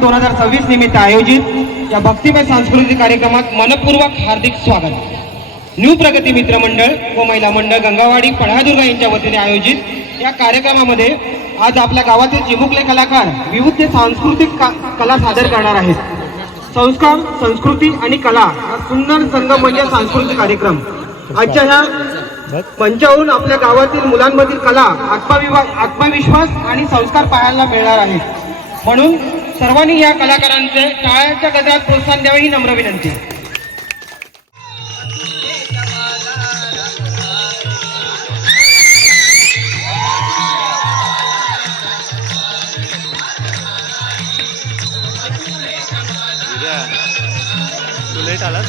2026 निमित्त आयोजित या भक्तिमय सांस्कृतिक कार्यक्रमात मनपूर्वक हार्दिक स्वागत. न्यू प्रगती मित्र मंडळ व महिला मंडळ गंगावाडी पळादुर्गा यांच्या वतीने आयोजित या कार्यक्रमामध्ये आज आपल्या गावातील चिमुकले कलाकार विविध सांस्कृतिक कला सादर करणार आहेत. संस्कार, संस्कृती आणि कला हा सुंदर संगम म्हणजे सांस्कृतिक कार्यक्रम. आजच्या ह्या मंचावरून आपल्या गावातील मुलांमधील कला, आत्मविश्वास आणि संस्कार पाहायला मिळणार आहेत. म्हणून सर्वांनी या कलाकारांचे टाळ्यांच्या गजरात प्रोत्साहन द्यावे ही नम्र विनंती. तू लेट आलास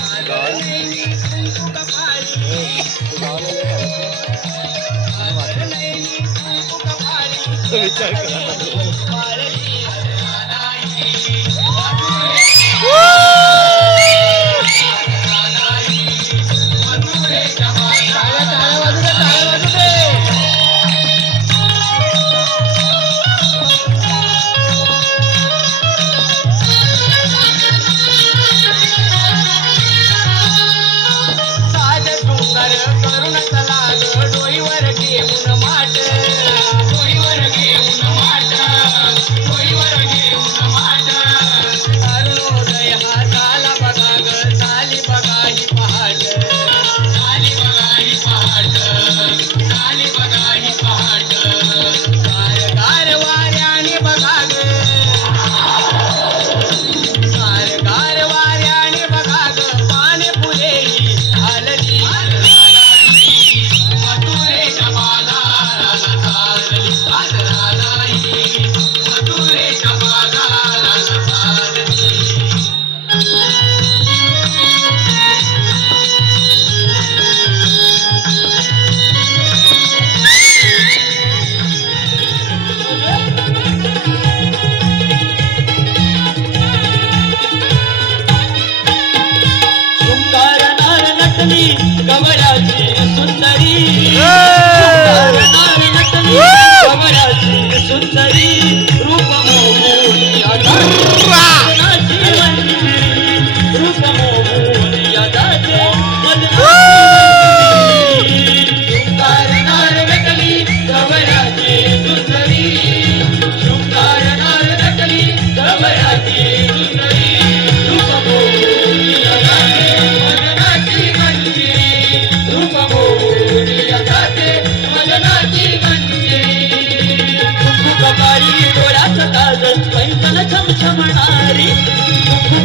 विचार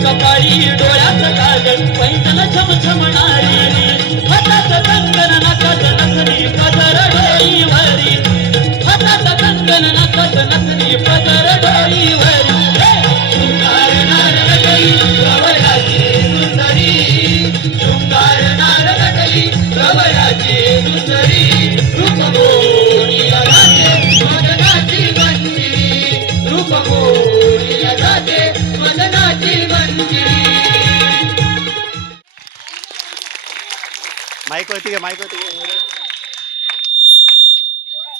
कपाळी डोळ्यात काजल पैंजन झमझमणारी हातात कंगन नाकात नथनी पदर डोईवरी हातात कंगन नाकात नथनी पदर डोईवरी शृंगार नार नटली प्रवराची दुसरी शृंगार नार नटली प्रवराची दुसरी रूपमोही राजे मदनाची मंदिरी रूपमोही राजे मदनाची मंदिरी. माईक होती का? माईक होती का?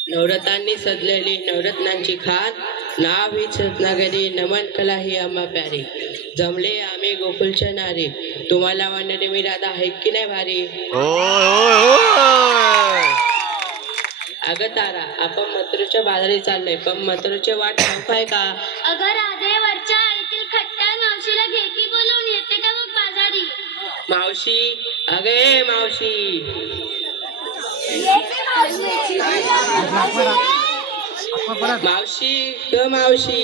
नवरत्नांनी सजलेली नवरत्नांची खान नाव ही रत्नागिरी नमन कला ही आम्हा प्यारी जमले आम्ही गोकुलच्या नारी तुम्हाला म्हणणारे मी राधा आहे की नाही भारी. अगं तारा आपण मथुरेच्या बाजारी चाललोय पण मथुरेचे वाट ठाऊक आहे का? अगं राधे वरच्या आईतील खट्ट्या मावशीला घे की बोलवून येते का मग बाजारी. मावशी अगे मावशी मावशी ग मावशी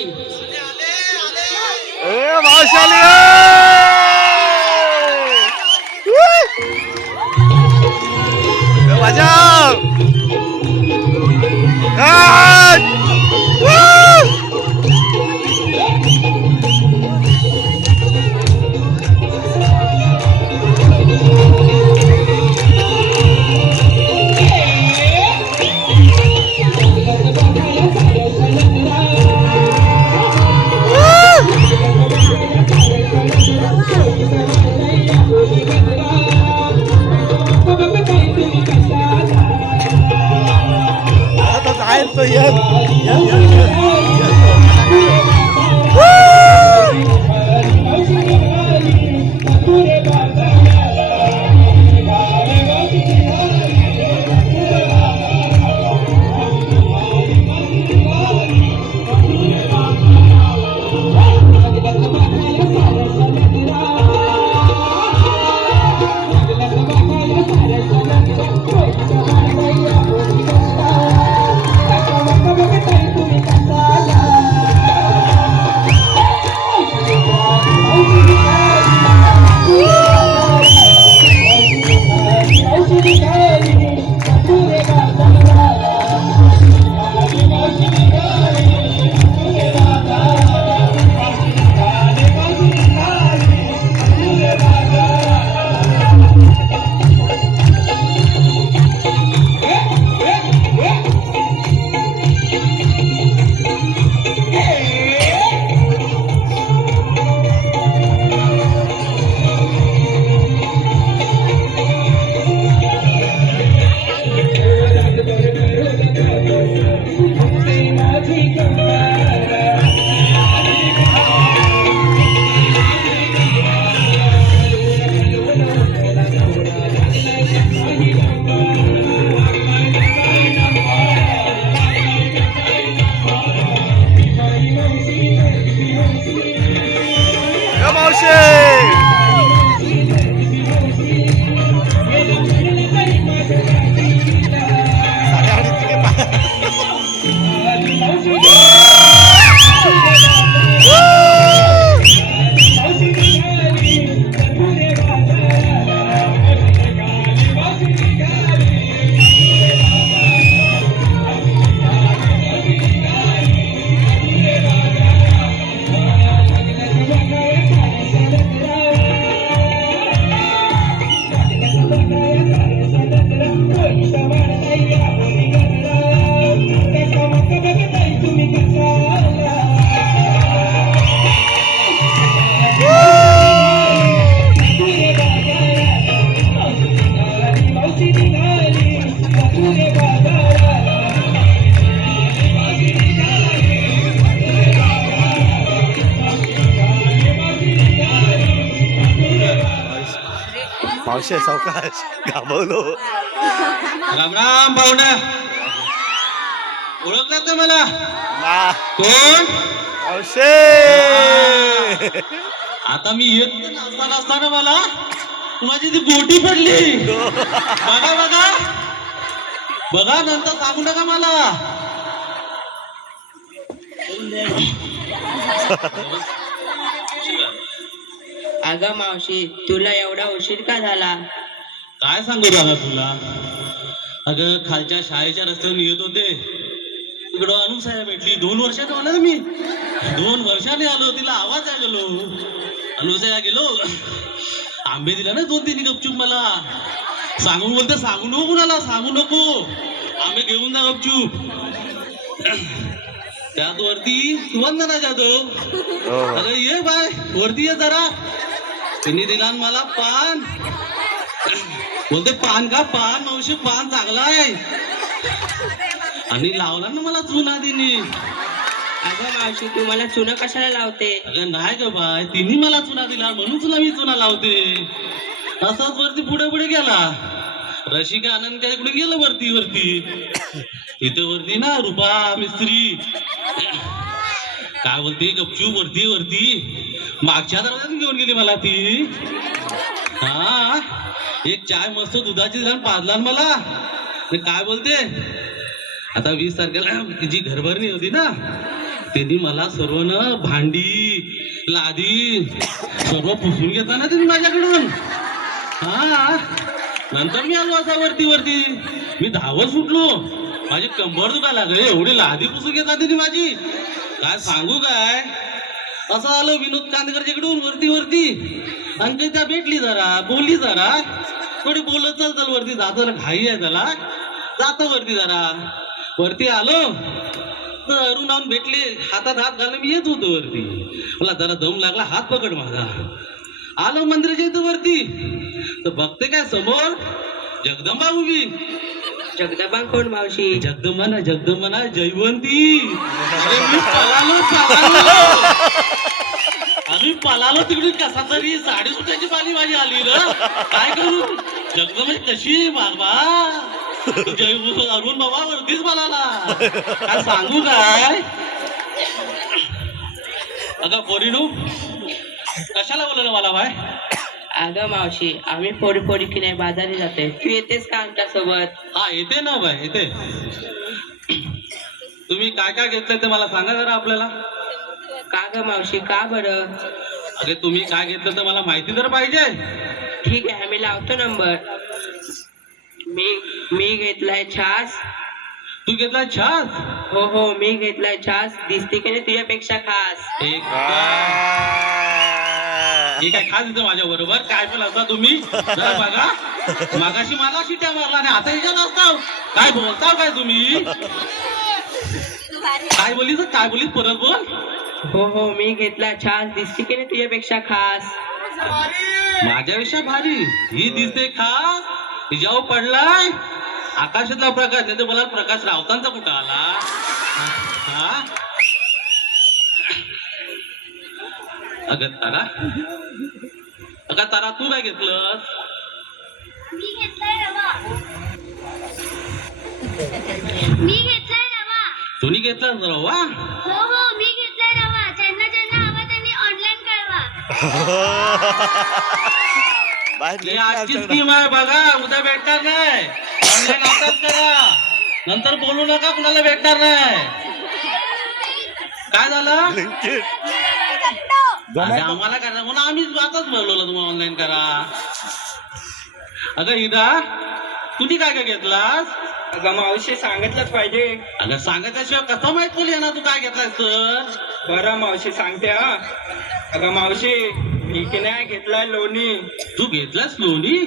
तो मावशे मावशे सावकाश घाबवलो. राम राम पाहुणा, ओळखलात का मला? ना कोण? मावशे आता मी येत असताना मला माझी ती बोटी पडली. बघा बघा बघा, नंतर सांगू नका मला. अगं मावशी, तुला एवढा उशीर का झाला? काय सांगू दादा तुला. अगं खालच्या शाळेच्या रस्त्याने येत होते, इकडं अनुसया भेटली. 2 वर्षाचा आला ना मी, 2 वर्षाने आलो. तिला आवाज आहे गेलो, अनुसया गेलो, आंबे दिला ना 2-3 गपचूप मला. सांगून बोलते, सांगू नको कुणाला, सांगू नको, आंबे घेऊन जा गपचूप. त्यात वरती वंदना जाधव, अगं ये बाय वरती ये जरा. त्यांनी दिला मला पान. बोलते पान का? पान मावशी, पान चांगला आहे. आणि लावला ना मला चुना तिने. अगं मावशी, तू मला चुना कशाला लावते? अगं नाही ग बाय, तिने मला चुना दिला म्हणून तुला मी चुना लावते. असाच वरती पुढे पुढे गेला. रसिका आनंद इकडून गेलं वरती. इथं वरती ना रुपा मिस्त्री काय बोलते, गपचूप वरती मागच्या दरवाजात घेऊन गेली मला ती. हा, एक चाय मस्त दुधाची दिला, पाजला मला. काय बोलते, आता 20 तारखेला जी घरभरणी होती ना, त्यांनी मला सर्व ना भांडी लादी सर्व पुसून घेतला ना त्यांनी माझ्याकडून. हा, नंतर मी आलो असा वरती मी धावत सुटलो. माझी कंबर दुखा लागले, एवढी लादी पुसून घेतला त्यांनी माझी. काय सांगू काय, असं आलो विनोद कांदेकरच्या इकडून वरती. आणि काही त्या भेटली, जरा बोलली, जरा थोडी बोलत चल वरती जातो, घाई आहे त्याला, जातो वरती. जरा वरती आलो तर अरुण आणून भेटले, हातात हात घालून मी येत होतो वरती. मला जरा दम लागला, हात पकड माझा. आलो मंदिराच्या इथं वरती, तर बघते काय समोर जगदंबा उभी. जगदंबा कोण मावशी? जगदंबा ना जयवंती. अरे मी पळालो तिकडून, कसा तरी साडी सुटायची पाली माझी आली र. काय करू, जगदंबा कशी बाबा, अरुण बाबा वरतीच पळाला. काय सांगू काय. अगं पोरीनू, कशाला बोलवलं मला बाय? अगं मावशी, आम्ही पोरी की नाही बाजारी जाते, तू येतेस का आमच्या सोबत? हा येते ना बाय, येते. तुम्ही काय काय घेतलंय ते मला सांगा जरा आपल्याला. का ग मावशी, का बरं? अगे तुम्ही काय घेतलं तर मला माहिती तर पाहिजे. ठीक आहे, आम्ही लावतो नंबर. मी घेतलाय छास. तू घेतला छास? हो, मी घेतलाय छास, दिसते की नाही तुझ्यापेक्षा खास. हे काय खास येतं माझ्या बरोबर, काय पण असता तुम्ही. जरा बघा, मागाशी मला शिट्या मारला नाही, आता ह्याच्यात असता. काय बोलता काय तुम्ही? काय बोलीस परत बोल. हो, मी घेतला छास, दिसते की नाही तुझ्यापेक्षा खास. माझ्यापेक्षा भारी ही दिसते खास. हिच्यावर पडलाय आकाशातला प्रकाश, नाही तर बोला प्रकाश रावतांचा कुठं आला. हा, अगं तारा तू काय घेतलंस? मी घेतलाय रवा. तुम्ही घेतला रवा? हो, मी घेतलाय रवा. ज्यांना बाहेर ही नेट नाही आजची आमच्याकडं. स्कीम आहे बघा, उद्या भेटणार नाही. ऑनलाईन आताच करा, नंतर बोलू नका, कुणाला भेटणार नाही. काय झालं? Blinkit. अगं आम्हाला करा म्हणून आम्ही आताच बोलवलं तुम्हाला ऑनलाईन करा. अगं हिदा, तुम्ही काय काय घेतलास? अगं मावशी सांगितलंच पाहिजे. अगं सांगायच्याशिवाय कसं माहित तुला ना तू काय घेतलास तर? बरं मावशी सांगते हा. अगं मावशी मी की नाही घेतलाय लोणी. तू घेतलास लोणी?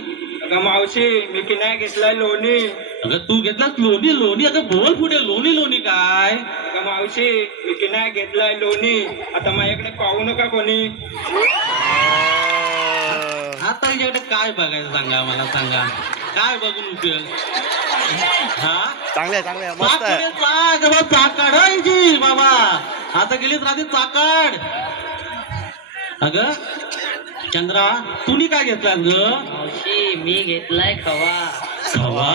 अगं मावशी मी की नाही घेतलाय लोणी. अगं तू घेतलास लोणी? लोणी अगं बोल पुढे, लोणी लोणी काय? अगं मावशी मी की नाही घेतलाय लोणी. आता माझ्याकडे पाहू नका कोणी. आता याच्याकडे काय बघायचं सांगा, मला सांगा, काय बघून उपयोग? हा चांगले आहे, चांगले आहे, मस्त आहे. चाक काढायची बाबा, आता गेलीच रात्री चाकाड. अगं चंद्रा, तुम्ही काय घेतलास ग? मावशी मी घेतलाय खवा. खवा?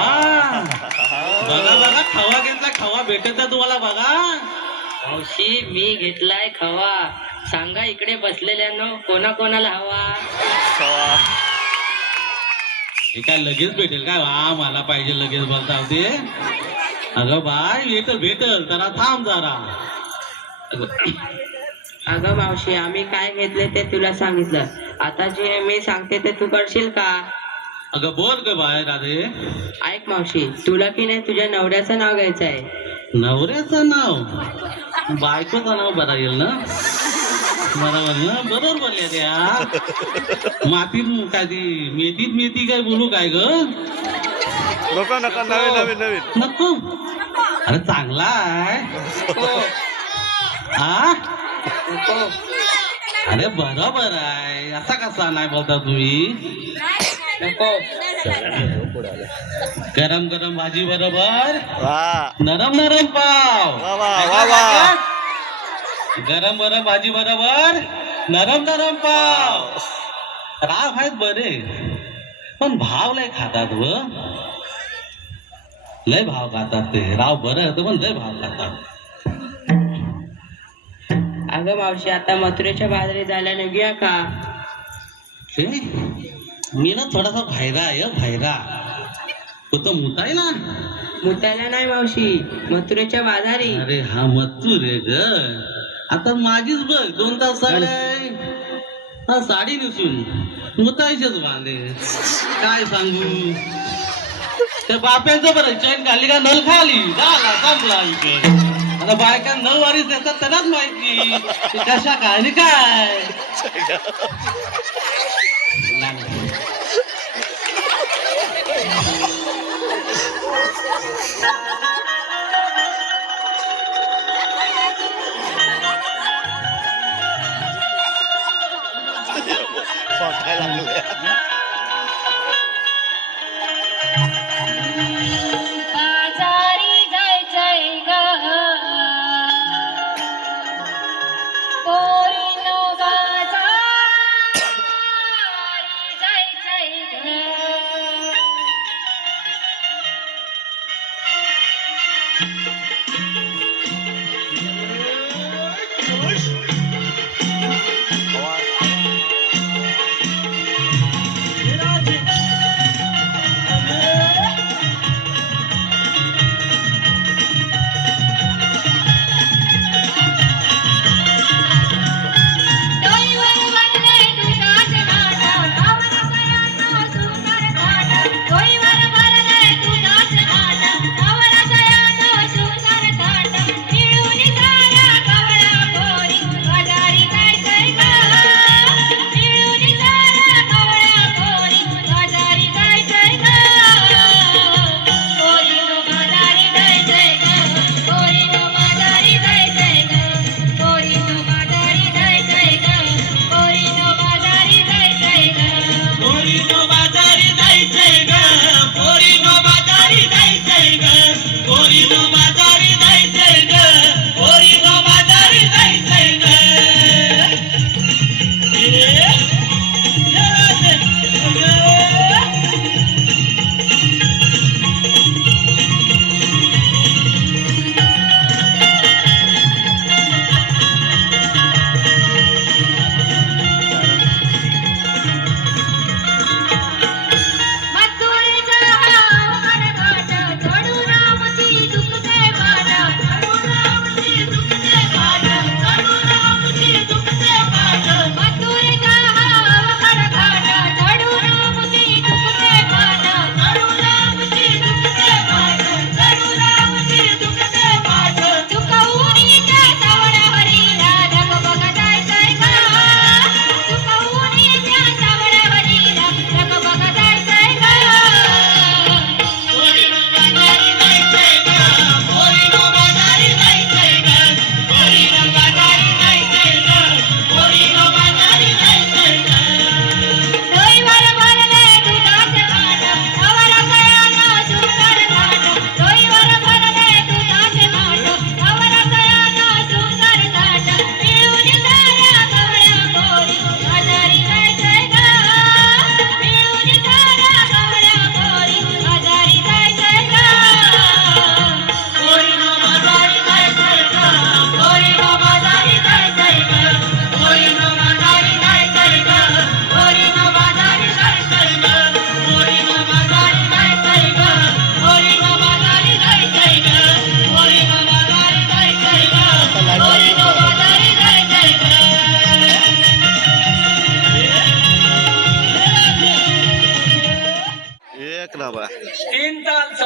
बघा बघा, खवा घेतला, खवा भेटत नाही तुम्हाला बघा. मावशी मी घेतलाय खवा. सांगा इकडे बसलेल्यानो कोणा कोणाला हवा? खवा. हे काय लगेच भेटेल काय? हा मला पाहिजे लगेच बोलता होते. अगं बाय भेटल भेटल, जरा थांब जरा. अगं मावशी आम्ही काय घेतले ते तुला सांगितलं, आता जे मी सांगते ते तू करशील का? अगं बोल ग बाय राधे. ऐक मावशी, तुला की नाही तुझ्या नवऱ्याचं नाव घ्यायचं आहे. नवऱ्याचं नाव? बायकोचं नाव बरं येईल ना? बरोबर ना, बरोबर बोलले त्या. मातीत काय ती मेथीत मेथी काय बोलू काय ग? नको नको, नवीन नवीन नवीन. नको. अरे चांगला आहे. हा अरे बरोबर आहे, असा कसा नाही बोलता तुम्ही? नको. गरम गरम भाजी बरोबर, वा नरम नरम पाव. वा वा वा वा. गरम गरम भाजी बरोबर, नरम नरम पाव. राव आहेत बरे, पण भाव लय खातात व. लय भाव खातात ते. राव बरं होतं पण लय भाव खातात. अगं मावशी आता मथुरेच्या बाजारी जायला निघूया का? हे मी ना थोडासा भायरा आहे भायरा. तो तर मुतायला. मुतायला नाही मावशी, मथुरेच्या बाजारी. अरे हा मथुर आहे ग. आता माझीच बघ 2 तास झाले हा साडी नेसून मुतायचेच बांधे. काय सांगू त्या बाप्यांचं बरं, चैन घाली का नल खाली झाला संपला विषय. आता बायका नलवारीच देतात त्यांनाच माहिती ते कशा काय आणि काय. काय लागलं बाजारी जायचंय ग पोरीनो, बाजारी जायचंय ग.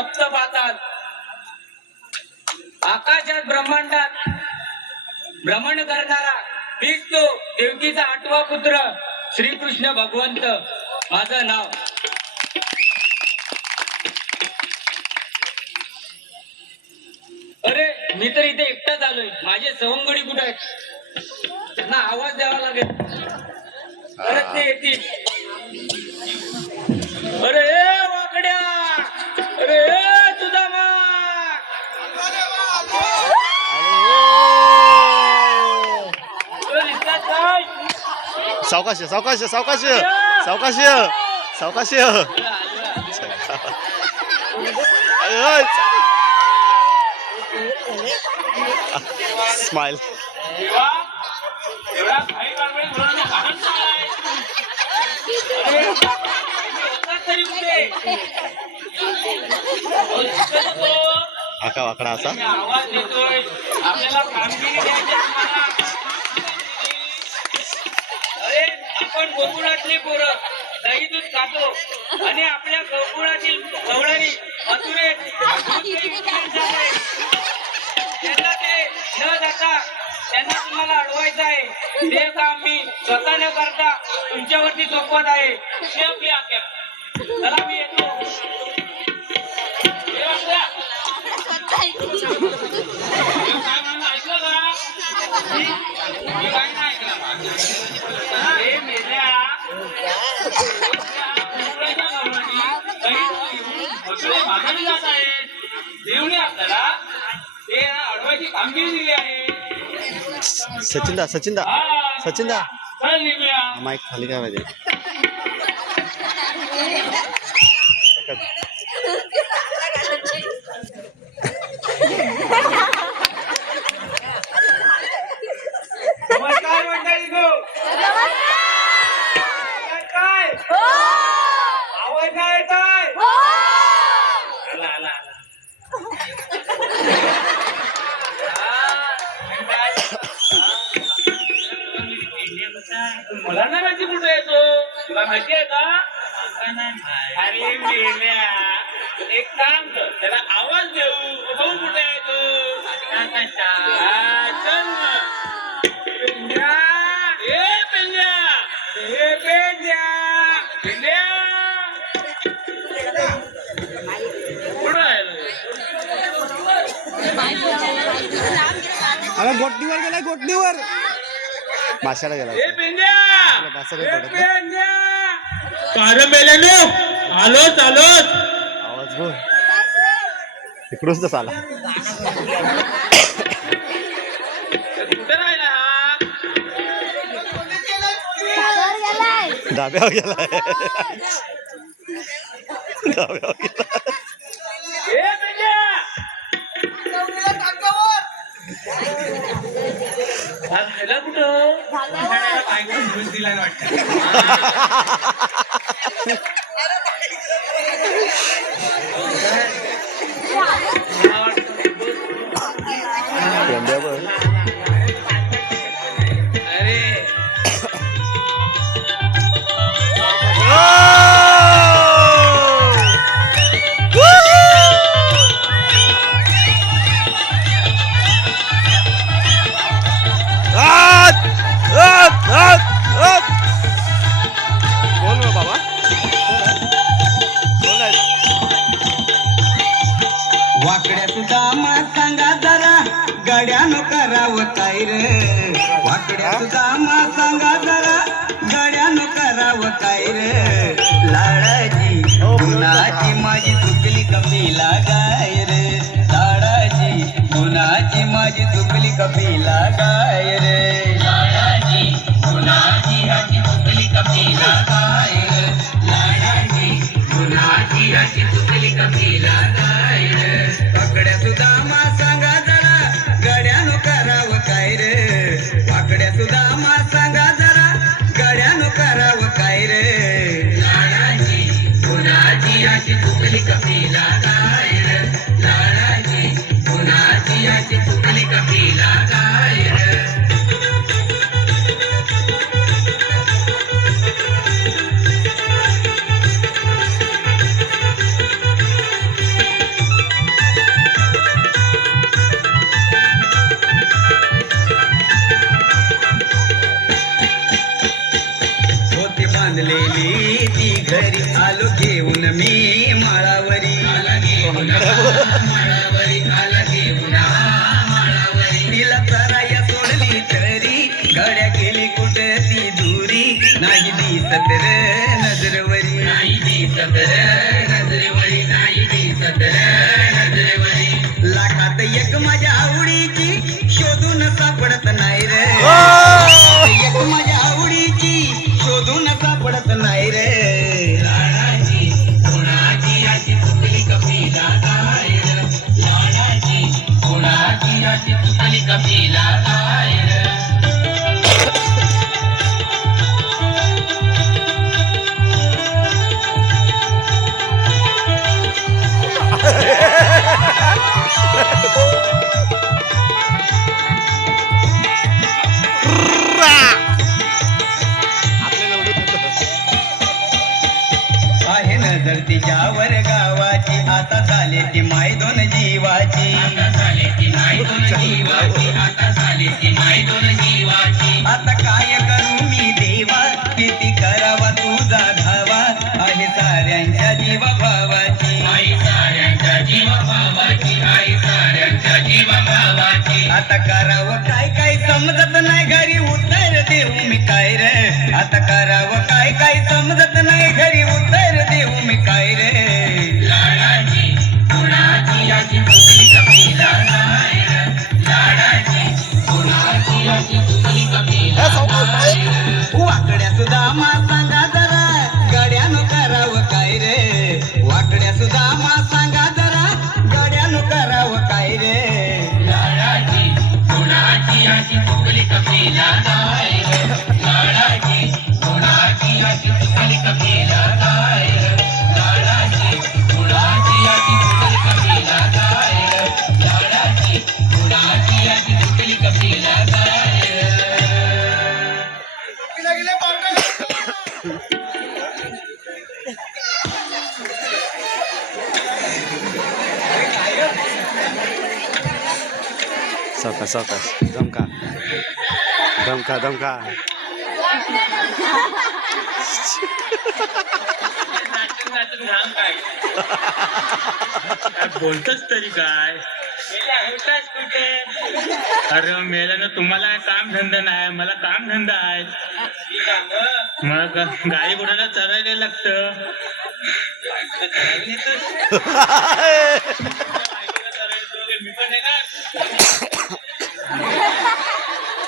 सप्त पाताल आकाशात ब्रह्मांडात भ्रमण करणारा मीच तो देवकीचा 8वा पुत्र श्रीकृष्ण भगवंत माझं नाव. अरे मी तर इथे एकटाच आलोय. माझे सवंगडी कुठे आहेत? त्यांना आवाज द्यावा लागेल. परत ते येतील. अरे ए वाकड्या, अरे ए तुझा सावकाश सावकाश सावकाश सावकाश सावकाश स्माइल. आका वाकडा असा आवाज देतोय. आपल्याला कामगिरी द्यायची तुम्हाला. अरे आपण गोकुळातली पोरं दही दूध खातो आणि आपल्या गोकुळातील गवळणी मथुरेत त्यांना ते न जाता त्यांना तुम्हाला अडवायचं आहे. ते काम मी स्वतः न करता तुमच्यावरती सोपवत आहे. हे आपली आज्ञा. चला मी येतो. हे वाचल्या. काय म्हणलं ऐकलं का? मी काय नाही ऐकलं. हे मेल्या भागाने जात आहेत. देवने आपल्याला ते अडवायची कामगिरी दिली आहे. सचिनदा सचिनदा सचिनदा चल निघूया. माईक खाली काय पाहिजे. नमस्कार मंडळी गो. काय आवाज नाही येत आहे? आला आला आला. मला नाही माहिती कुठे येतो. तुला माहिती आहे का? अरे मेल्या, एक काम कर, त्याला आवाज देऊ. बघू कुठे येतो. चल मग. पेंड्या, ए पेंड्या, ए पेंड्या, पेंड्या. कुठं आहे? अरे गोटणीवर गेलाय गोटणीवर. माशाला गेला. ए पेंड्या, मासा ए काय पडत नाही. पेंड्या. कारण मेल्यानो आलोच आलोच. आवाज बोल इकडूनच तर आला. कुठे राहिला हा? डाब्यावर गेलाय डाब्यावर गेला. ए पेंड्या. राहिला कुठं? बायको दिवस दिला वाटतं. पेंड्यावर अरे कोण हो बाबा कोण आहे? वाकड्या सुद्धा मग सांगा जरा गड्यानो करावं काय रे. वाकड्या सुद्धा मग सांगा जरा गड्यानो करावं काय रे. लाडाची गुणाची माझी चुकली कपिला गाय रे. लाडाची गुणाची माझी चुकली कपिला गाय रे. लाडाची गुणाची ह्याची चुकली कपिला गाय रे. लाडाची गुणाची ह्याची चुकली कपिला गाय रे. वाकड्या सुद्धा मा सांगा जरा गड्यानो करावं काय रे. वाकड्या सुद्धा मा सांगा जरा गड्यानो करावं काय रे. बांधलेली ती घरी आलो घेऊन मी माळावरी तिला चराया सोडली तरी गड्या गेली कुठे ती दुरी नाही दिसत रे नजरवरी लाखात एक माझ्या आवडीची शोधून सापडत नाही रे एक माझ्या आवडीची शोधून सापडत नाही रे आहे नजर तिच्यावर गावाची आता झाले ती माय दोन जीवाची आता काय करू मी देवा किती करावा तुझा धावा आहे साऱ्यांच्या जीवा भावाची आता करावं काय काय समजत नाही घरी उत्तर देऊ मी काय रे आता करावं काय काय समजत नाही घरी उत्तर देऊ मी काय रे वाकड्या सुद्धा मा सांगा जरा गड्यानं करावं काय रे वाकड्या सुद्धा मा सांगा जरा गड्यानं करावं काय रे सावकाश दमका बोलतच तरी काय कुठे अरे मेल्यानं तुम्हाला काम धंदा नाही मला काम धंदा आहे मग गाई घोड्याला चरायला लागतं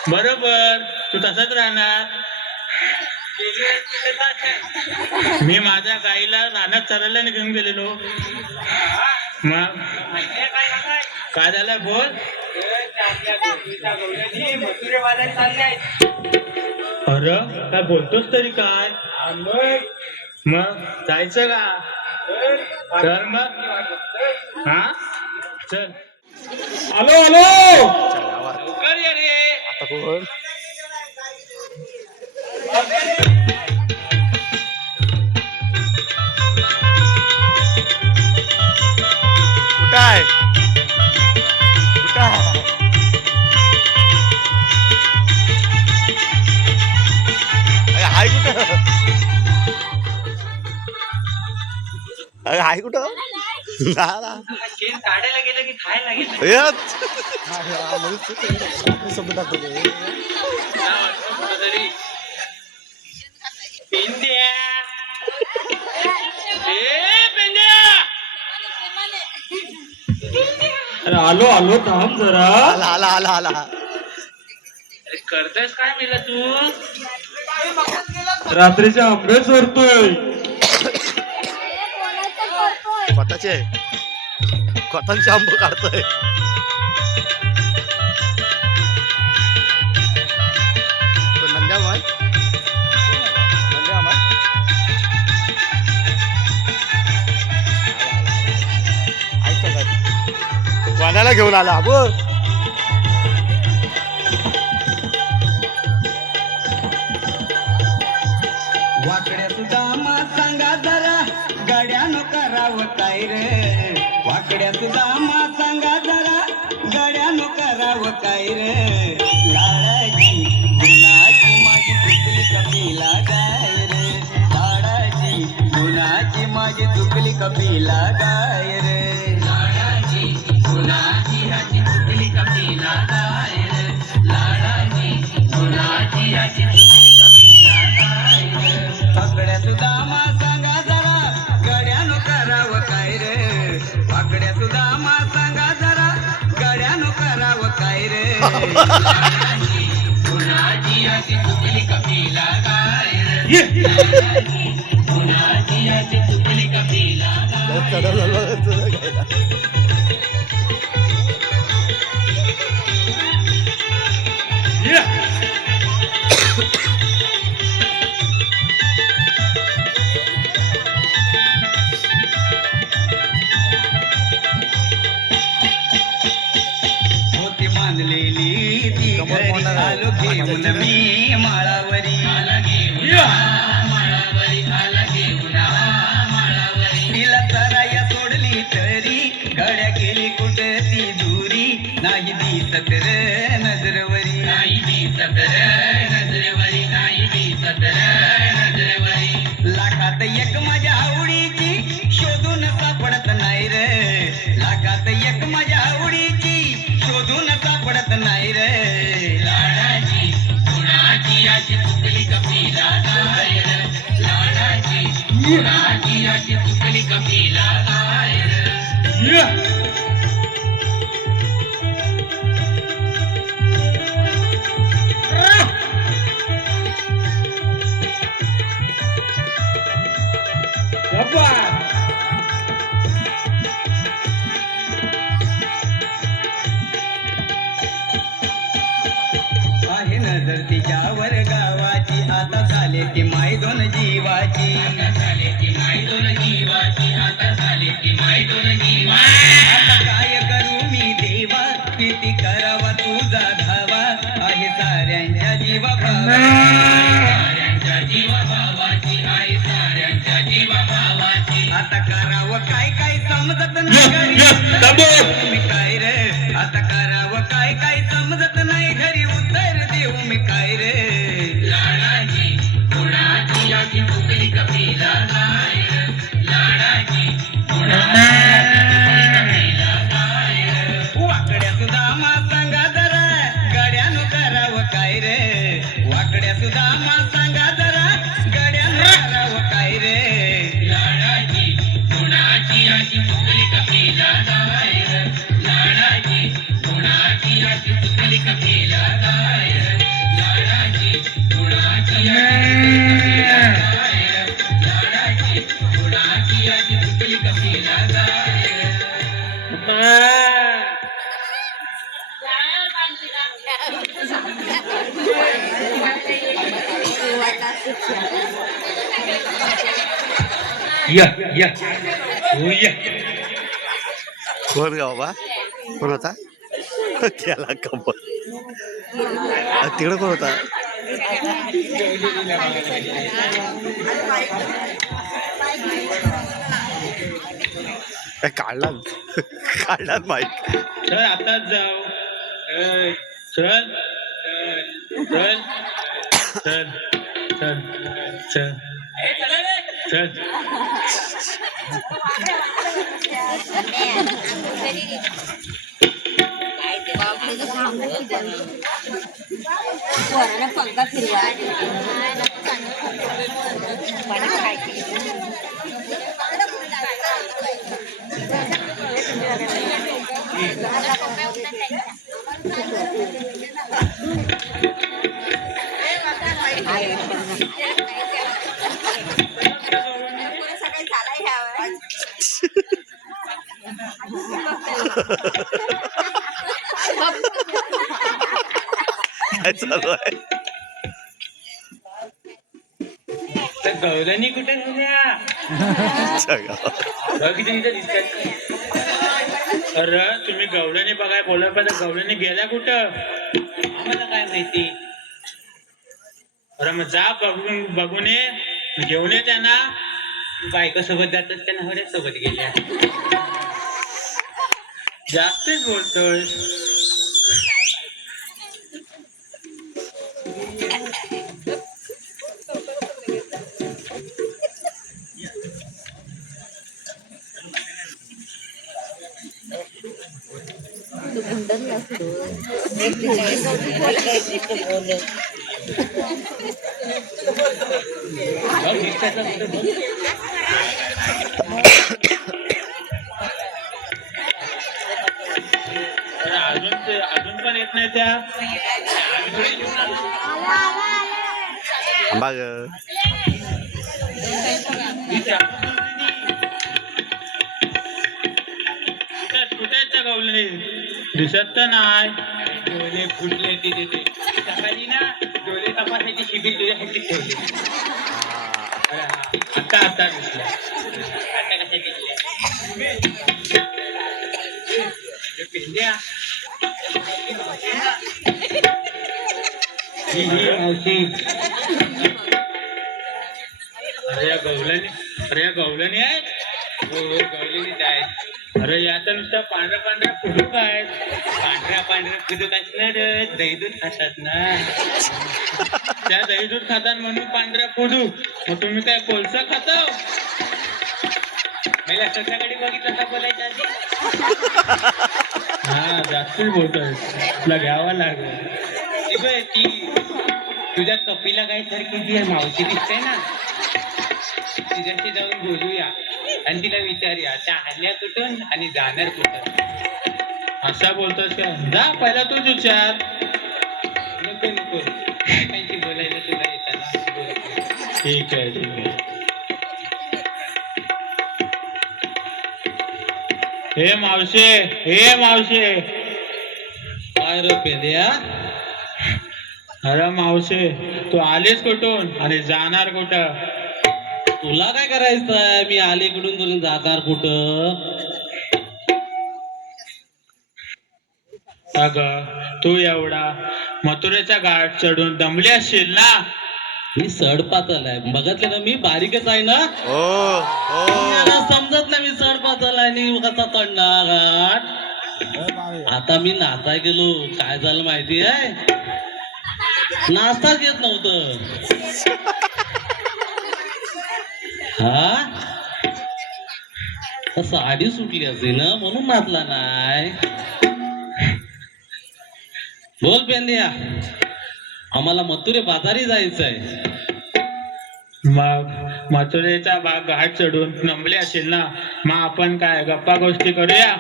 बरोबर तू तसाच राहणार मी माझ्या गाईला रानात चरायला घेऊन गेलेलो मग काय झालं बोल अरे काय बोलतोस तरी काय मग जायचं का चल मग हा चल आलो लवकर ये रे आता कोण कुठं आहे हाय कुठं हाय कुठं काढायला गेलं की खायला गेलं अरे आलो थांब जरा आला करतेस काय मिला तू रात्रीचे आंबे चोरतोय स्वतःचे आंब काढतोय कोणाला घेऊन आला बघ वाकड्या सुद्धा मा सांगा जरा गड्यानं करावं काय रे वाकड्या सुद्धा मा सांगा जरा गड्यानं करावं काय रे लाडाची गुणाची माझी पुतली कमीला काय रे कपिला गाय रे पाकड्या सुदामा सांगा जरा गड्यानो करावं काय रे पाकड्या सुदामा सांगा जरा गड्यानो करावं काय रे होती मानलेली ती घरी आलो घेऊन मी माळावरी तिला चराया सोडली तरी गड्या गेली कुठे ती दुरी नाही दिसत रे नजरवरी लाखात एक माझ्या आवडीची शोधून सापडत नाही रे लाखात एक माझ्या आवडीची शोधून सापडत नाही रे आहे नजर तिच्यावर गावाची आता झाले ती माय दोन जीवाची आता काय करू मी देवा किती करावा तुझा धावा आहे साऱ्यांच्या जीवा आता करावं काय काय समजत नाही घरी मी काय रे आता करावं काय काय समजत नाही घरी उत्तर देऊ मी काय रे वाकड्या सुदामा सांगा जरा गड्यानो करावं काय रे वाकड्या सुदामा सांगा जरा गड्यानो करावं काय रे कोण गावा कोण होता त्याला कमल तिकडे कोण होता काढला काढला माईक चल आताच जाऊ चल चल चल चल चल चल पंखा फिरवा काय चालू आहे तर गौरानी कुठे झाल्या किती दिसतात अरे तुम्ही गवळणी बघाय बोला पाहिजे गवळणी गेल्या कुठं आम्हाला काय माहिती अरे मग जा बघून ये घेऊन ये त्यांना बायका सोबत जातात त्यांना हऱ्या सोबत गेल्या जास्तच बोलतोय अजून पण येत नाही त्या बघ कुठे आहेत त्या गवले दिसत तर नाही डोळे फुटले ते तिथे सकाळी ना डोळे तपासायची शिबिर तुझ्यासाठी ठेवली आता दिसल्या आता कशा दिसल्या पेंड्या मावशी अरे या गवल्याने आहे हो गवलेलीच आहे अरे याचा नुसता पांढऱ्या पांढऱ्या फुडूक आहेत पांढऱ्या फुडूक असणार दही दूध खातात ना त्या दही दूध खातात म्हणून पांढऱ्या फुडूक मग तुम्ही काय कोळसा खाता मला स्वतःकडे बघितलं का बोलायच्या आधी हा जास्तच बोलतोय तुला घ्यावा लागेल ती तुझ्या कपिला काय सारखी जी मावशी दिसते ना तिच्याशी जाऊन बोलूया आणि तिला विचारूया त्या आल्या कुठून आणि जाणार कुठं असा बोलतोस का जा पहिला तूच विचार नको काहीशी बोलायला तुला येताना ठीक आहे हे मावशे काय रे पेद्या अरे मावशे तू आलीस कुठून आणि जाणार कुठं तुला काय करायचंय मी अलीकडून तुला जाणार कुठं अगं तू एवढा मथुरेचा घाट चढून दमली असशील ना मी सडपातल आहे बघितलं ना मी बारीकच आहे ना ओ ओ मला समजत नाही मी सडपातल आहे आणि कसा चढणार घाट आता मी नाचाय गेलो काय झालं माहिती आहे नाचताच येत नव्हतं हा साडी सुटली असेल ना म्हणून नाचला नाही बोल पेंद्या आम्हाला मथुरे बाजारी जायचंय मग मथुरेचा घाट चढून नमले असेल ना मग आपण काय गप्पा गोष्टी करूया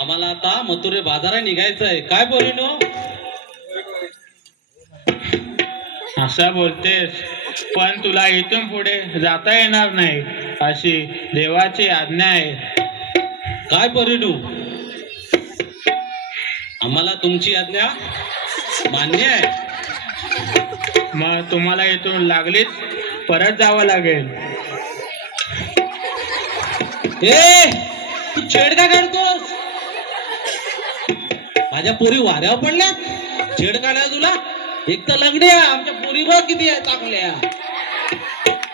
आम्हाला आता मथुरे बाजारा निघायचंय काय बोलिनो असं बोलतेस पण तुला इथून पुढे जाता येणार नाही अशी देवाची आज्ञा आहे काय परिणू आम्हाला तुमची आज्ञा मान्य आहे मग तुम्हाला इथून लागलीच परत जावं लागेल ए तू छेड का काढतोस माझ्या पोरी वाऱ्यावर पडल्या छेड काढाय तुला एक तर लंगड्या आमच्या पोरी बघ किती आहे टाकल्या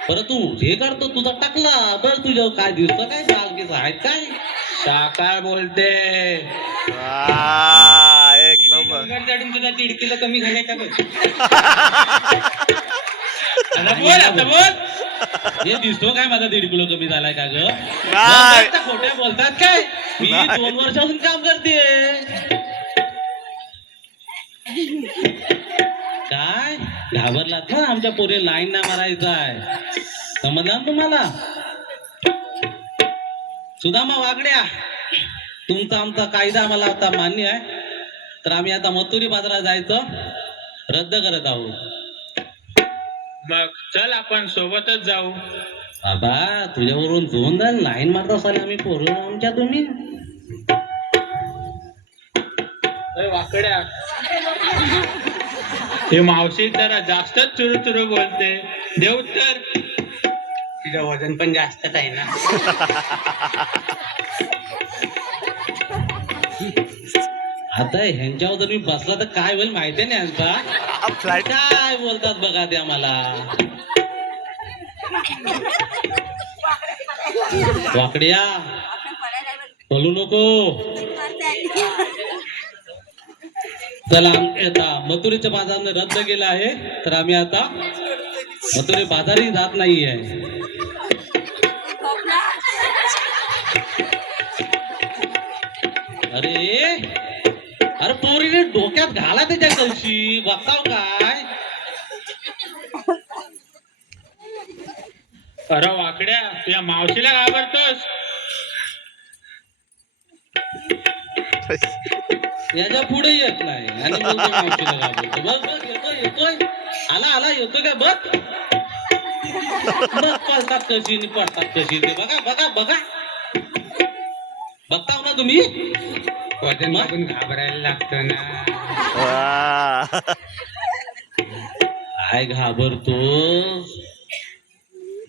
बरं तू हे करतो तुझा टाकला बरं तुझ्यावर काय दिसतं काय चालकीच आहेत काय साकार बोलते एक नंबर चढून तुझा 1.5 किलो कमी घालायचा आता बोल हे दिसतो काय माझा 1.5 किलो कमी झालाय का ग नाही. खोटे बोलतात काय मी नाही. 2 वर्षापासून काम करते काय घाबरलात ना आमच्या पोरी लाईन ना मारायचा आहे समजलं ना तुम्हाला सुदामा वागड्या तुमचा आमचा कायदा आम्हाला आता मान्य आहे तर आम्ही आता मथुरी बाजारात जायचं रद्द करत आहोत मग चल आपण सोबतच जाऊ बाबा तुझ्यावरून 2दा लाईन मारत असाल आम्ही पोरं आमच्या तुम्ही वाकड्या हे मावशी जरा जास्तच चुरू बोलते देऊ तर तिचं वजन पण जास्तच आहे ना आता ह्यांच्यावर जर मी बसला तर काय होईल माहिती नाही यांचा फ्लाईट काय बोलतात बघा ते आम्हाला वाकड्या बोलू नको चला आता मथुरेच्या बाजाराने रद्द केलं आहे तर आम्ही आता मथुरे बाजारही जात नाहीये अरे अरे पोरीने डोक्यात घाला त्याच्या कलशी बघताव काय. अरे वाकड्या तुझ्या मावशीला घाबरतोस. याच्या पुढे येत नाही आणि मग मी मावशीला घाबरतो. बस बस येतोय येतोय आला आला येतोय काय बघ. बघ पळतात कशी आणि पडतात कशी ते बघा बघा बघा. बघताव ना तुम्ही. वजन बघून घाबरायला लागतं ना. वा. काय घाबरतो.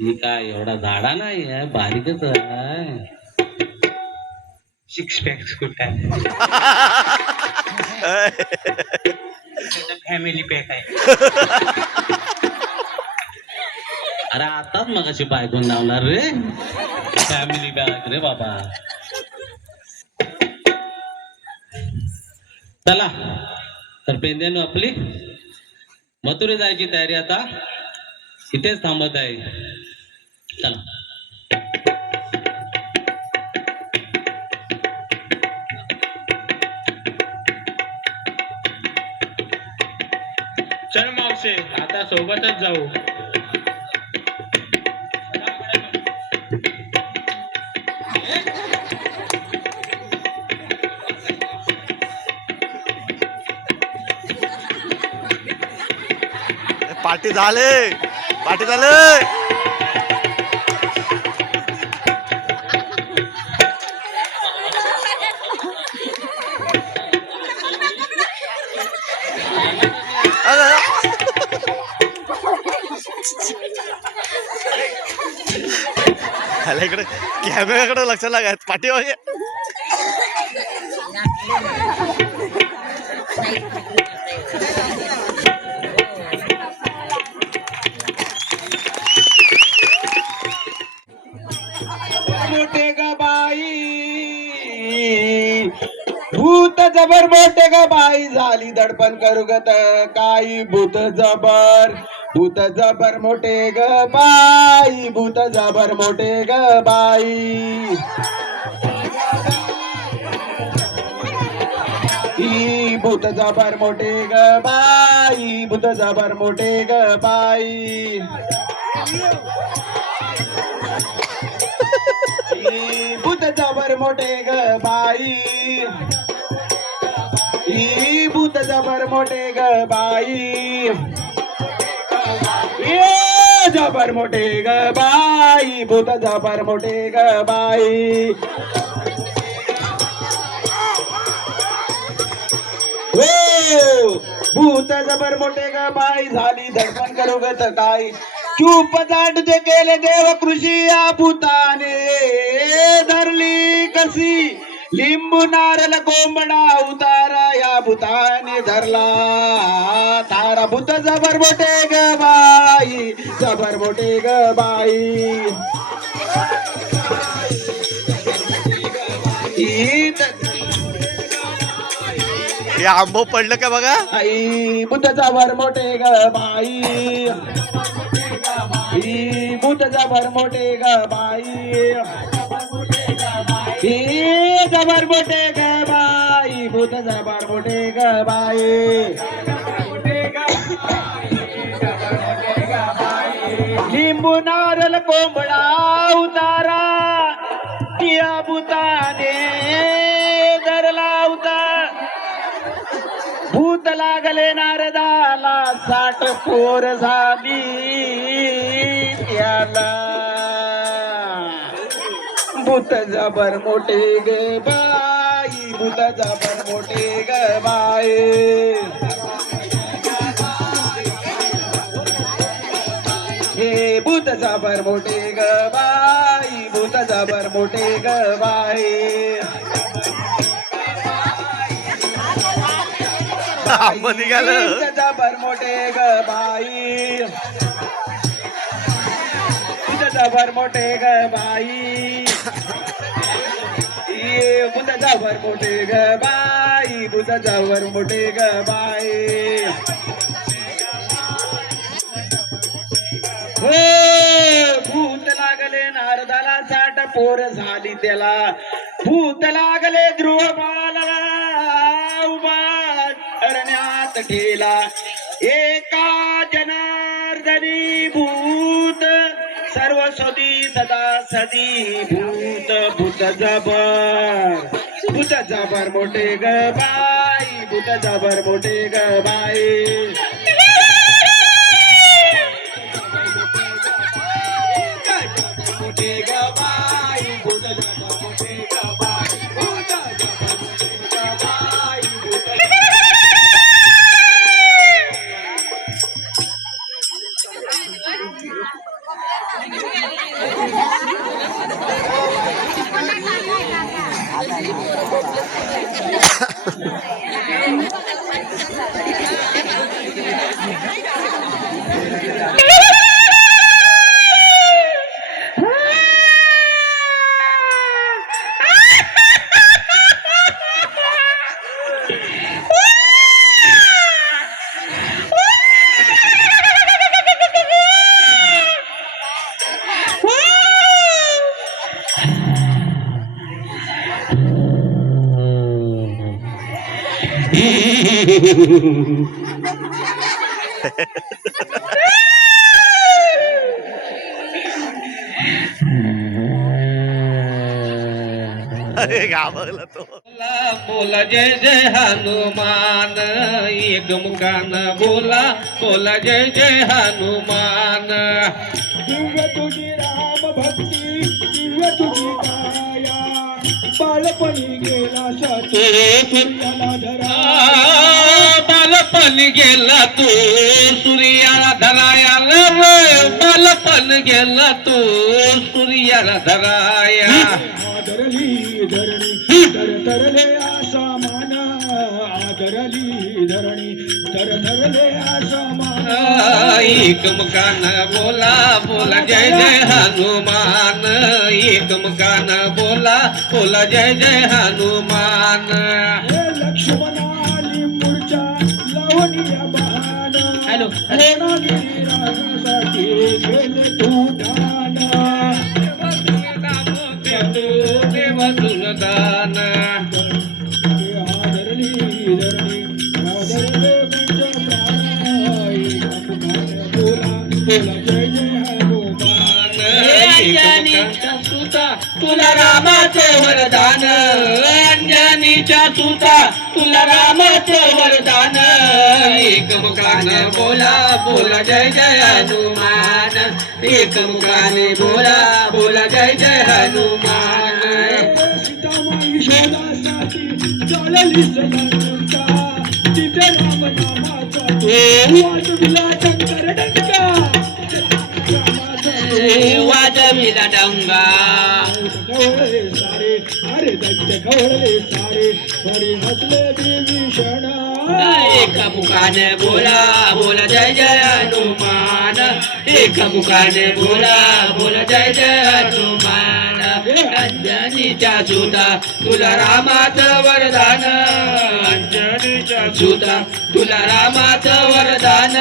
मी काय एवढा झाडा नाही आहे बारीकच आहे. सिक्स पॅक्स कुठं आहे. फॅमिली पॅक आहे. अरे आताच मगाशी बायकोन लावणार रे. फॅमिली बॅग रे बाबा. चला तर पेंद्यानो आपली मथुरे जायची तयारी आता इथेच थांबत आहे. चला. चल मावशे आता सोबतच जाऊ. पार्टी झाले पार्टी झाले. ह्याला इकडे कॅमेराकडे लक्ष लागायचं पाठी वगैरे. मोठे ग बाई भूत जबर मोठे ग बाई झाली दडपण करू गत काही भूत जबर मोठे ग बाई भूत जबर मोठे ग बाई ही भूत जबर मोठे ग बाई भूत जबर मोठे ग बाई भूत जबर मोठे ग बाई ही भूत जबर मोठे ग बाई ये जबर मोठे ग बाई भूत जबर मोठे ग बाई भूत जबर मोठे ग बाई झाली धडपण करू गत काय चूप जाट जे केले देव कृषी या भूताने धरली कशी लिंबू नारळ कोंबडा उतारा या भूताने धरला तारा भूत जबर मोठे ग बाई जबर मोठे ग बाई हे आंबो पडलं का बघा. आई भूत जबर मोठे ग बाई ही भूत जबर मोठे ग बाई ही जबर मोठे ग बाई भूत जबर मोठे ग बाई लिंबू नारळ कोंबडा उतारा या भूताने धरला उतार भूत लागले नारदाला 60 पोर झाली त्याला भूत जबर मोठे ग बाई भूत जबर मोठे ग बाई हे भूत जबर मोठे ग बाई भूत जबर मोठे ग बाई आंब निघालं. जबर मोठे ग बाई जबर मोठे ग बाई भूत जबर मोठे ग बाई भूत जबर मोठे ग बाई हो भूत लागले नारदाला 60 पोर झाली त्याला भूत लागले ध्रुव बाला उभा ठेला एका जनार्दनी भूत सर्व सदी सदा सदी भूत भूत जबर मोठे ग बाई भूत जबर मोठे ग बाई मोठे ग बाई भूत जबर मोठे ग बाई भूत जबर मोठे ग बाई भूत अरे घाबरला तो. बोला जय जय हनुमान एक मुखान बोला बोला जय जय हनुमान दिव्य तुझी राम भक्ती दिव्य तुझी काया बालपणी गेला सूर्याला धरा बालपण गेला तू सूर्याला धरायाला बालपण गेला तू सूर्याला धराया आदरली धरणी तरतरले आसामान आदरली धरणी तरतरले आसामान एक मुखान बोला बोला जय जय हनुमान एक मुखान बोला बोला जय जय हनुमान हे लक्ष्मणाली मूर्छा लावणीया बहान हॅलो. कोणागिरी रागासाठी गेले तू ठाण देव तुझ दान आदरली धरणी आदरले पंच प्राण बोला बोला जय जय हनुमान अंजनीच्या सुता तुला रामाचं वरदान अंजनीच्या सुता तुला रामाचं वरदान एक मुखाने बोला बोला जय जय हनुमान एक मुखाने बोला बोला जय जय हनुमान सीतामाई शोधासाठी चालली सगळ्यांचा तिथे राम नामाचा वाजविला टंकार डंका वाजविला डंगा कवळे सारे अरे दैत्य कवळे सारे खरे हसले विभीषण एक मुखाने बोला बोला जय जय हनुमान एक मुखाने बोला बोला जय जय हनुमान अंजनीच्या सुता तुला रामाचं वरदान अंजनीच्या सुता तुला रामाचं वरदान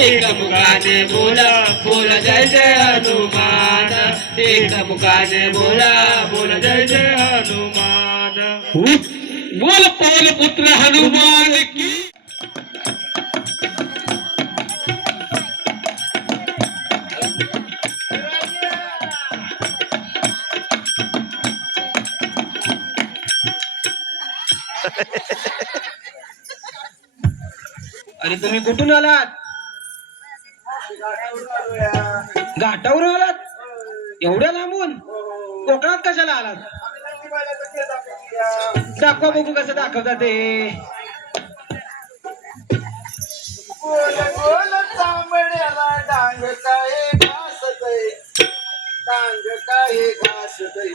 एक मुखाने बोला बोला जय जय हनुमान एक मुखाने बोला बोला जय जय हनुमान बोल पवन पुत्र हनुमान की अरे तुम्ही कुठून आलात घाटावर आलात एवढ्या लांबून कोकणात कशाला आलात दाखवा बघू कसं दाखवता ते गोल गोल तांबड्याला डांग काय घासतय डांग काय घासतय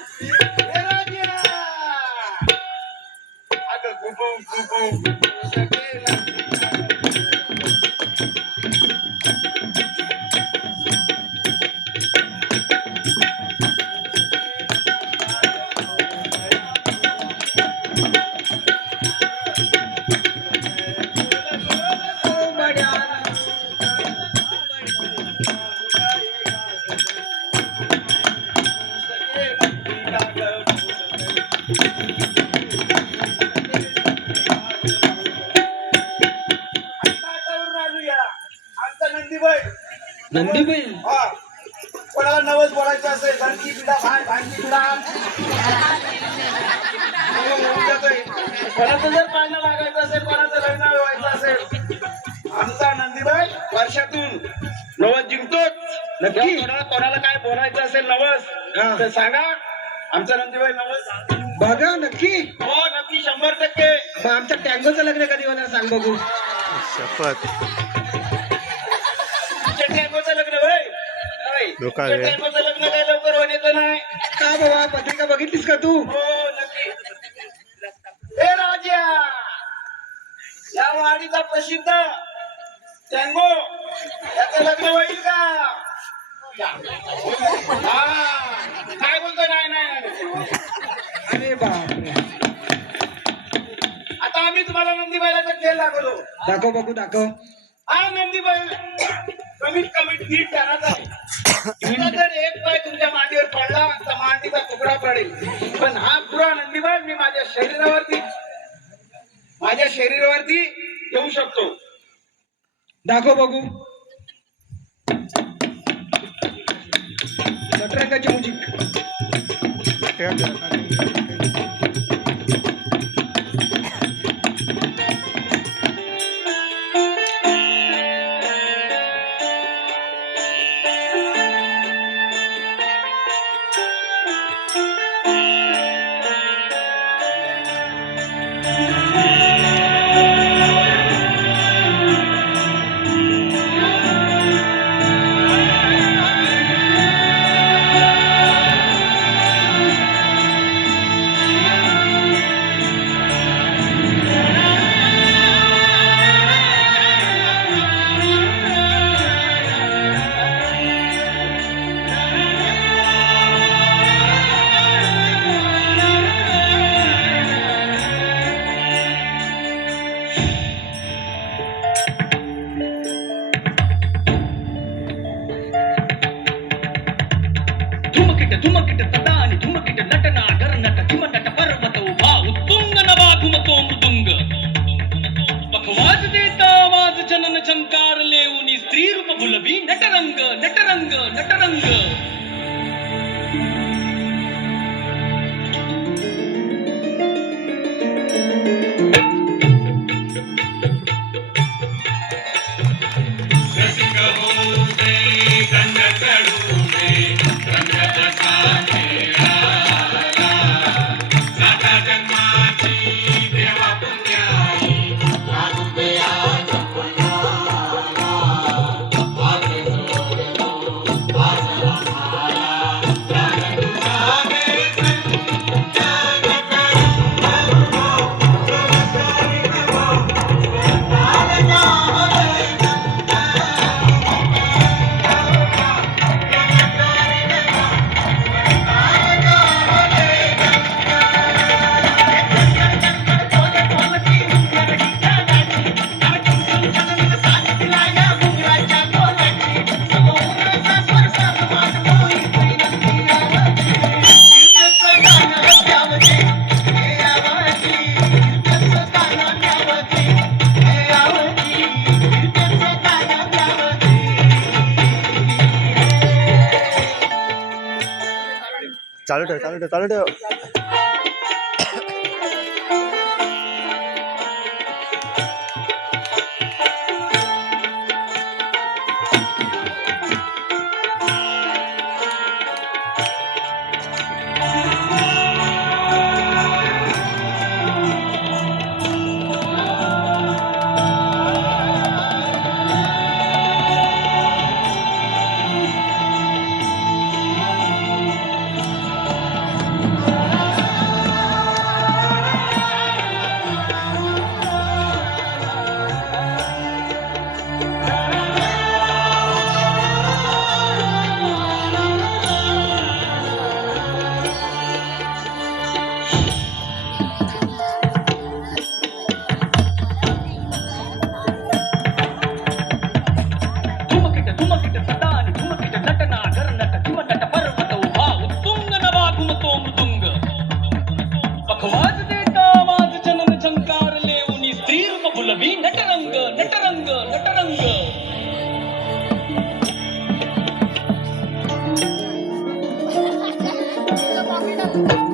अगं गुबुम गुबुम नंदी बैल कोणाला नवस बोलायचं असेल भांगी पिढा भांगी पिढा कोणाचं जर पाळणं लागायचं असेल कोणाचं लग्न व्हायचं असेल आमचा नंदीबाई वर्षातून नवस जिंकतोच. नक्की कोणाला काय बोलायचं असेल नवस तर सांगा, आमचा नंदीबाई नवस बघा. नक्की हो नक्की 100%. मग आमच्या टँगोचं लग्न कधी होणार सांग बघू. शपथ टँगोचं लग्न होय डोका रे. टँगोचं लग्न काही लवकर होण्याचं नाही का बाबा, पत्रिका बघितलीस का तू? हो नक्की. हे राजा, या वाडीचा प्रसिद्ध टँगो याचं लग्न होईल का? हा काय बोलतो? नाही नाही. अरे बाप, आता आम्ही तुम्हाला नंदीबाईला खेळ दाखवलो. दाखव बघू, दाखव. हा नंदीबाई कमीत कमी 1.5 टनाचा आहे. हिचा जर एक पाय तुमच्या मांडीवर पडला तर मांडीचा तुकडा पडेल. पण हा पुरा नंदीबाई मी माझ्या शरीरावरती घेऊ शकतो. दाखव बघू. नटरंगाची म्युझिक. धुमकिट तटा आणि धुमकिट नटना धरनट किमनट पर्वत उभा उत्तुंग नभा घुमतो मृदुंग पखवाज देता आवाज जनन झंकार लेऊनी स्त्री रूप भुलवी नटरंग नटरंग नटरंग. चालू ठेव. धन्यवाद